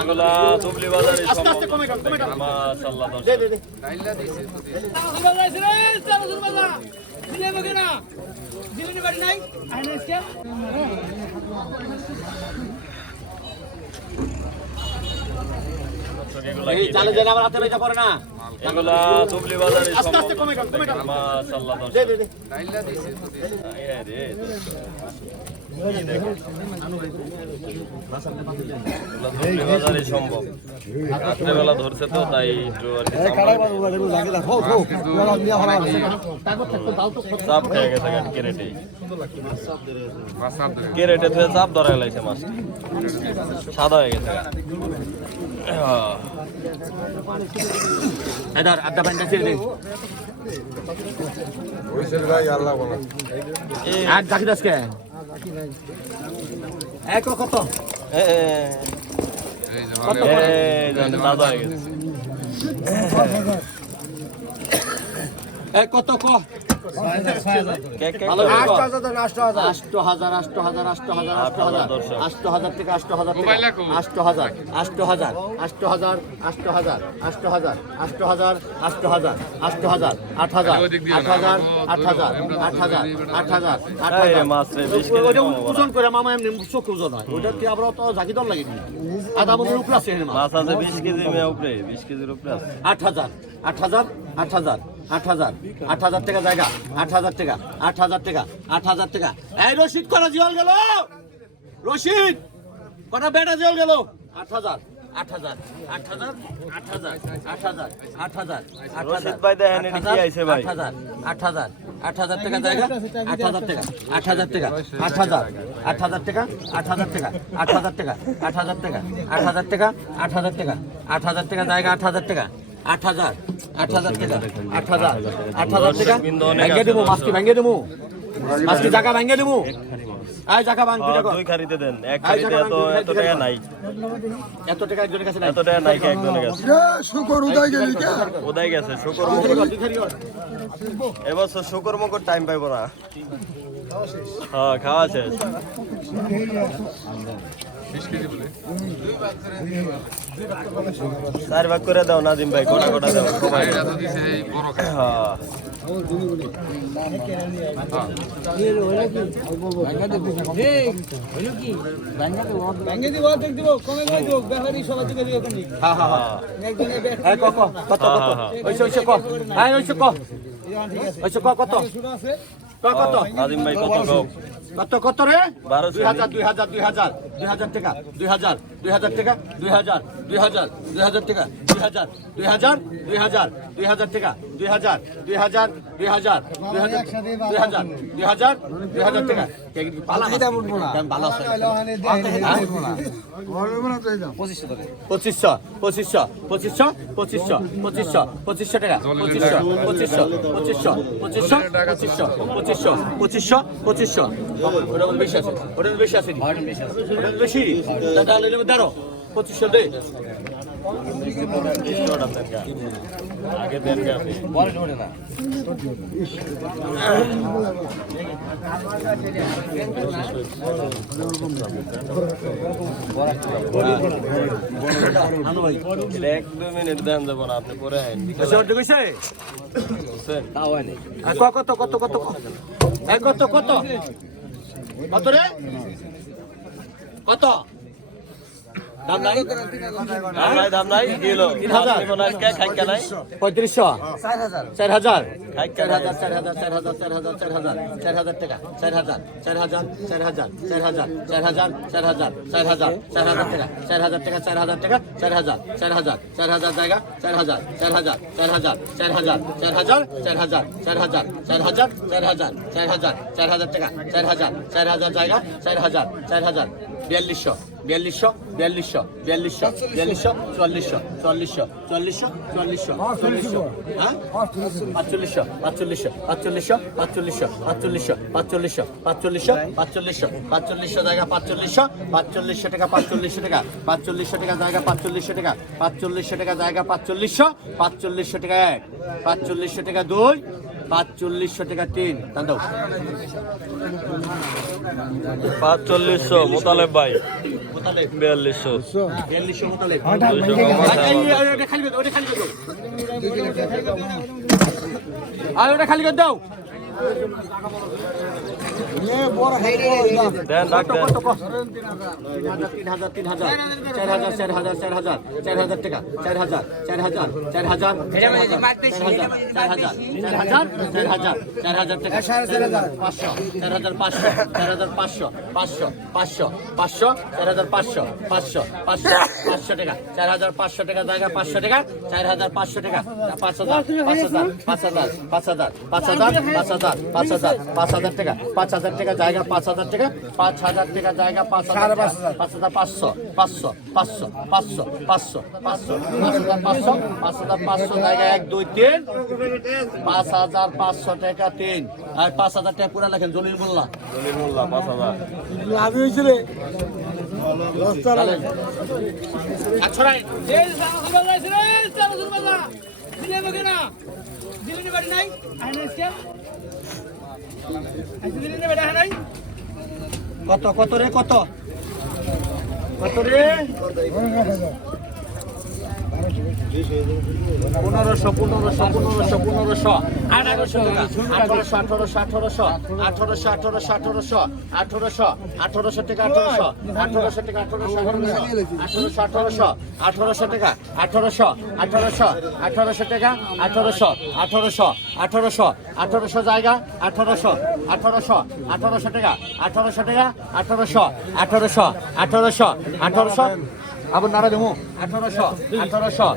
এগুলা দুবলি বাজারে মাশাআল্লাহ এগুলা দুবলি বাজারে মাশাআল্লাহ বাজারে সম্ভব রাত্রেবেলা ধরছে তো তাই চাপ খেয়ে গেছে কেরেটে থেকে চাপ ধরা গেছে মাছ সাদা হয়ে গেছে কত কত ক 8,000 থেকে 8,000 থেকে 8,000 ওজন করে মামা এমনি চোখ ওজন হয় ওটা কি আমরা তো জাগিদর লাগে আধা মনের উপরে আছে মাছ আছে 20 কেজি উপরে 20 কেজির উপরে আছে 8,000 টাকা জায়গা 8,000 টাকা 8,000 টাকা এই রশিদ করা জিওল গেল রশিদ কটা বেটা জিওল গেল 8,000 রশিদ ভাই দেখেন এটা কি আইছে ভাই 8,000 টাকা জায়গা 8,000 টাকা 8,000 টাকা 8,000 টাকা 8,000 টাকা 8,000 টাকা 8,000 টাকা 8,000 টাকা 8,000 টাকা 8,000 টাকা জায়গা 8,000 টাকা 8,000 টাকা 8,000 টাকা ভেঙে দেবো মাছকে ভেঙে দেবো মাছকে জায়গা ভেঙে দেবো এই জায়গা ভাঙ দুই খারিতে দেন এক খারিতে এত টাকা নাই এত টাকা একজনের কাছে নাই এত টাকা নাই একজনের কাছে শুকর উদাই গেছে শুকর এবছর শুকর মকর টাইম পাইব না হ্যাঁ খাওয়া শেষ 4 ভাগ করে দাও নাজিম ভাই গোটা গোটা দাও কত নাজিম ভাই কত কত রে 1200 2,000 টাকা 2,000 টাকা 2,000 টাকা 2,000 টাকা 2,000 টাকা বেশি 2500 দে আগে দেন না এক 2 মিনিট দেন দেবো না আপনি পরে কত কত কত কত কত কত রে কত দাম নাই কিলো 3,000 খাইকা নাই 3,500 4,000 খাইকা 4,000 টাকা 4,000 টাকা 4,000 জায়গা 4,000 টাকা 4,000 জায়গা 4,000 4200 4400 হ্যাঁ 4500 জায়গা 4500 টাকা 4500 টাকা জায়গা 4500 টাকা 4500 টাকা জায়গা 4500 টাকা 1 4500 টাকা 2 4500 টাকা তিন দাম দাও 4500 মোতালেব ভাই 4200 4200 মোতালেব আর ওটা খালি করে দাও দেন ডাক দেন 3000 টাকা 4000 টাকা 500 টাকা 4500 টাকা জায়গা 500 টাকা 4500 টাকা 5000 টাকা 5000 টাকা জায়গা 5000 টাকা 5000 টাকা জায়গা 5000 500 জায়গা 1 2 3 5500 টাকা 3 আর 5000 টাকা পুরা লেখেন জলিল মোল্লা 5000 লাভ হয়েছে রে কত কত রে কত কত রে 1500 টাকা 1800 টাকা 1800 টাকা 1800 জায়গা 1800 টাকা 1800 আবার নারা দেবো 1800 2000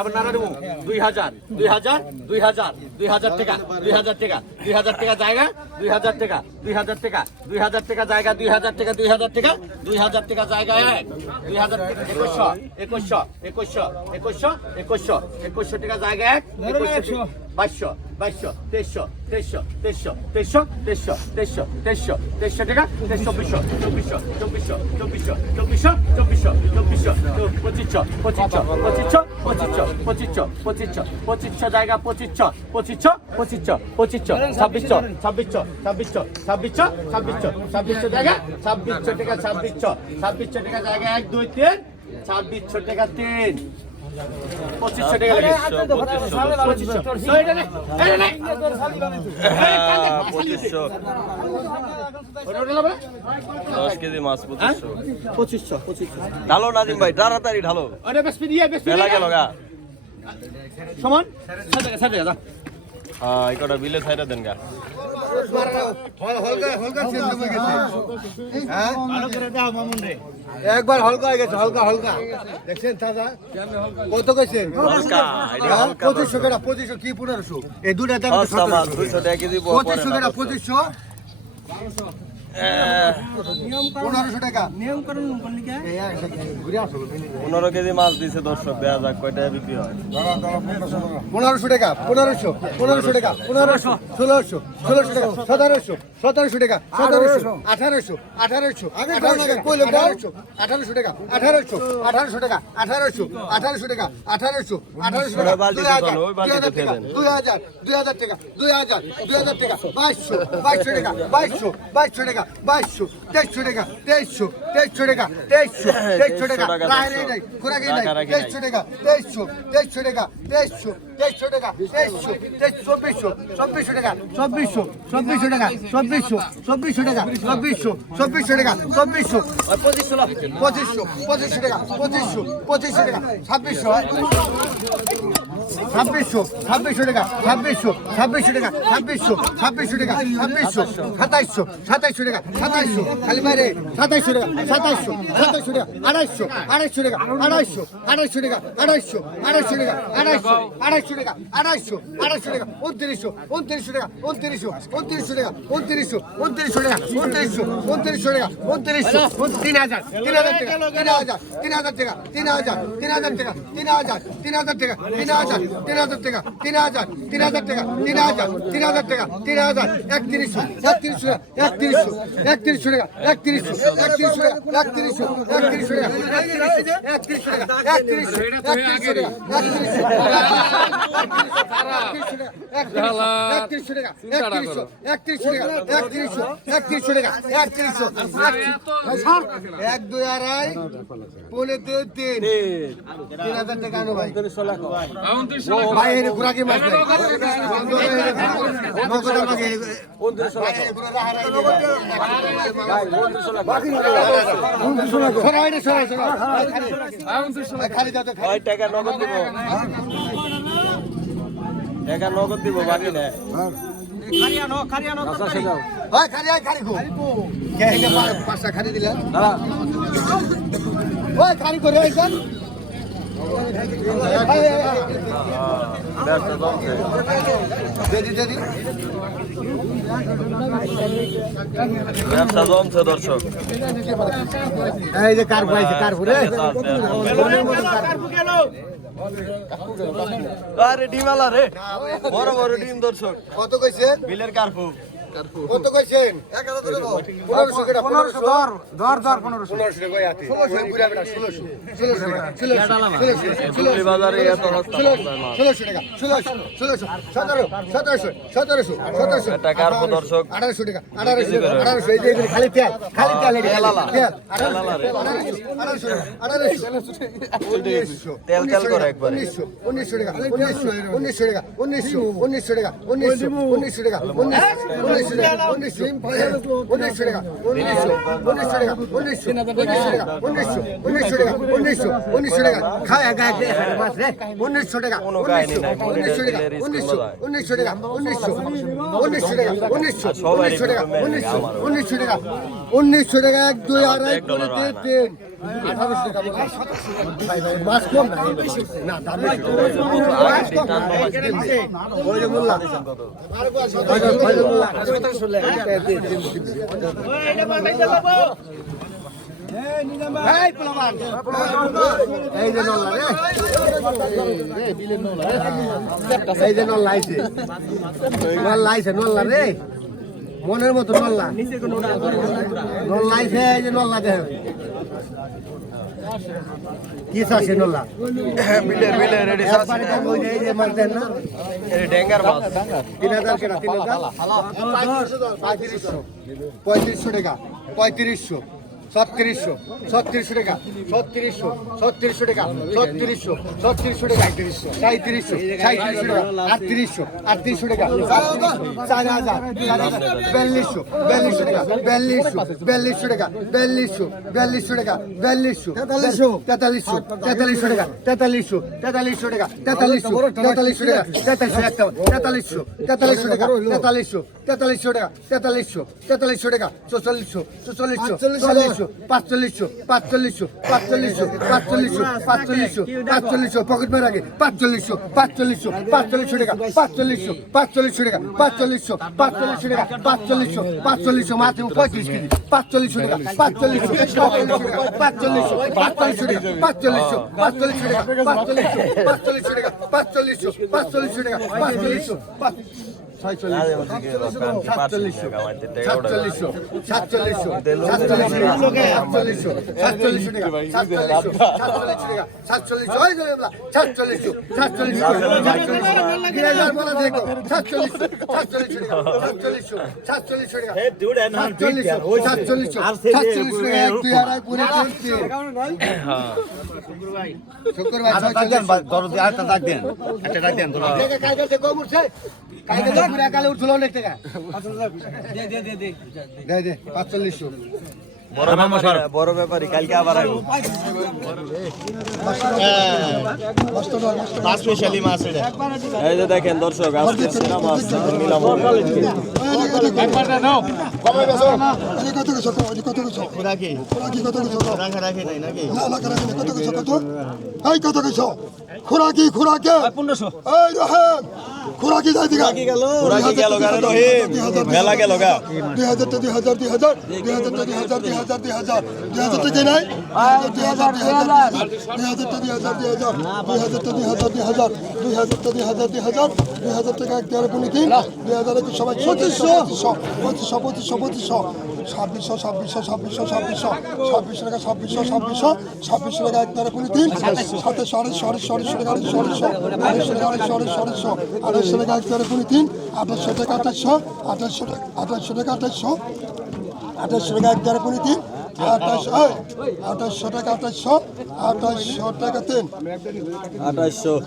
আবার নারা দেবো 2000 টাকা 2000 টাকা জায়গা 2000 টাকা জায়গা 2000 টাকা জায়গা 2100 টাকা জায়গা 2200 2300 টাকা 2500 জায়গা 2500 জায়গা 2600 টাকা জায়গা 1 2 3 2600 টাকা 3 2500 টাকা লাগে 10 কেজি মাছ 2500 ঢালো নাজিম ভাই তাড়াতাড়ি ঢালো বেলা গেল গা সমান এই কটা বিলে ছাইরা দেন গা একবার হালকা হয়ে গেছে হালকা দেখছেন দাদা কত কইছেন হালকা আইডিয়া হালকা 2500 টাকা 2500 কি 1500 এই দুটা দাম 200 টাকা কেজি 2500 টাকা 2500 1500 টাকা নিয়ম করুন কোনদিকে 15 কেজি মাছ দিছে দর্শক দেয়া যাক কয়টা বিক্রি হয় 1500 টাকা 1500 টাকা 1500 1600 টাকা 1700 টাকা 1800 কইলো 1800 টাকা 1800 টাকা 1800 টাকা 2000 টাকা 2200 টাকা 2300 টাকা 2300 টাকা 2300 টাকা 2300 টাকা রাইরে নাই ঘোরা গেই নাই 2300 টাকা 2300 টাকা 2300 টাকা 2400 টাকা 2400 টাকা 2400 টাকা 2500 টাকা 2500 টাকা 2500 টাকা 2600 টাকা 2600 টাকা 2700 টাকা 2700 টাকা 2700 খালি বাইরে 2700 টাকা 2700 টাকা 250 টাকা 250 টাকা 250 টাকা 250 টাকা 250 টাকা 2900 টাকা 2900 টাকা 2900 টাকা 3000 টাকা 3000 টাকা 3000 টাকা 3000 টাকা 3000 টাকা 3000 টাকা 3000 3,000 টাকা 3,000 3,000 টাকা 3,000 3,000 টাকা 3,000 3100 3100 3100 3100 টাকা 3100 3100 টাকা 3100 3100 টাকা 3100 টাকা 1 2 আড়াই পৌনে 3 3,000 টাকা আনো ভাই ভাই এর ঘোরাকে মাছ নাই নগদ আমাকে 29 খালি দাও তো ওই টাকা নগদ দিব টাকা নগদ দিব বাকি না ভাই খালি আয় খালি গো কে এটা পাঁচটা খালি দিলা ওই খালি করে একজন ব্যবসা জমছে দর্শক এই যে কার পাইছে কার পুরে আরে ডিমালা রে বড় বড় ডিম দর্শক কত কইছেন বিলের কার্পু কত কইছেন 1500 টাকা 1500 ধর 1500 টাকা ইয়াতে 1600 ঘুরে বেটা 1600 বাজারে এত সস্তা 1600 টাকা 1600 1700 এটা কার্পু দর্শক 1800 টাকা 1800 এই যে এগুলো খালি তেল তেল 1800 তেল তেল করে একবারে 1900 টাকা 1900 টাকা 1900 টাকা 1900 টাকা 1900 টাকা 1900 টাকা 1900 টাকা খায় গায় মাছ রে 1900 টাকা 1900 টাকা 1900 টাকা 1900 টাকা 1900 টাকা 1 2 আড়াই করে 3 1800 টাকা ভাই ভাই মাছ কম না দাম ওই যে মোল্লা এই যে নল্লা রে এই যে নল্লা আইছে নল্লা রে মনের মতো নল্লা নল্লা আইছে এই যে নল্লা দেখ কি আছে নল্লা বিলের রেডি ওই যে এই যে মাছ দেন না এই ডেঙ্গার মাছ 3000 কেনা 3000 3500 টাকা 3500 3600 টাকা 3600 টাকা 3600 টাকা 3700 টাকা 3800 টাকা 4000 4200 টাকা 4200 টাকা 4300 টাকা 4300 টাকা 4300 টাকা 4300 টাকা 4300 টাকা 4300 টাকা 4500 পকেট মেরে আগে 4500 টাকা 4500 টাকা 4500 মাত্র 35 কেজি 4500 টাকা 4500 বড় ব্যাপারী কালকে আবার আইব এই যে দেখেন দর্শক আজকে সেরা মাছ নিলাম খোরাকি 1500 খোরাকি যাই দিগা ওরা কি গেল গারে রহিম মেলা গেল গা 2000 টা 2000 2000 2000 টা 2000 2000 2000 2000 টাকা নাই 2000 টাকা একবার পুনি দিন 2000 সবাই 2500 টাকা একবার পুনি দিন 2700 টাকা একবার পুনি দিন 2800 টাকা 2800 টাকা 2800 টাকা একবার পুনি দিন 2800 টাকা 2800 টাকা 3 2800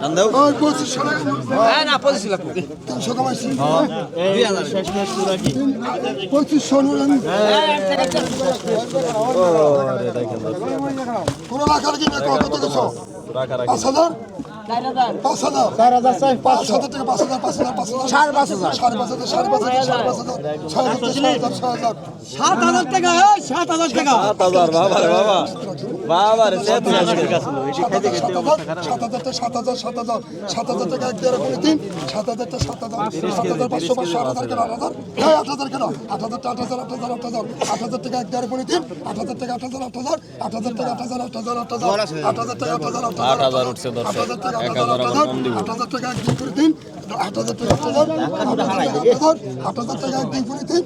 টান্দো ওই 2500 টাকা না 25 লাখ 300 কমাইছি এই শেষ শেষ পুরা কি 2500 নুরানি ওরে দেখেন পুরো রাখার কি না কত কিছু রাখা রাখি 5000 5000 5000 টাকা 5000 7000 টাকা 7000 টাকা 7000 বাবা রে বাবা বাবা রে সে তুই আসবে 7000 টাকা এক দেড় করে দিন 7000 টা 7000 500 8000 টাকা 8000 কেন 8000 টাকা 8000 টাকা এক দেড় করে দিন 8000 টাকা 8000 টাকা 8000 উঠছে দর্শক 1000 আবার কম দিব 8000 টাকা এক করে দিন 8000 টাকা 8000 টাকা এক করে দিন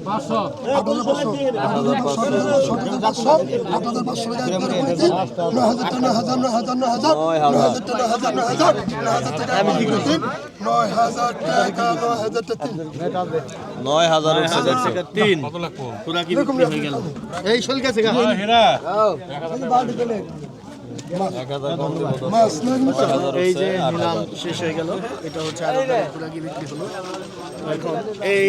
9000 উঠছে দর্শক 3 কত লাগবো পুরা কি বিক্রি হয়ে গেল এই শোল গেছে গা হেরা 1000 কম দিব দর্শক এই যে নিলাম শেষ হয়ে গেল এটা হচ্ছে আর পুরা কি বিক্রি হলো এখন এই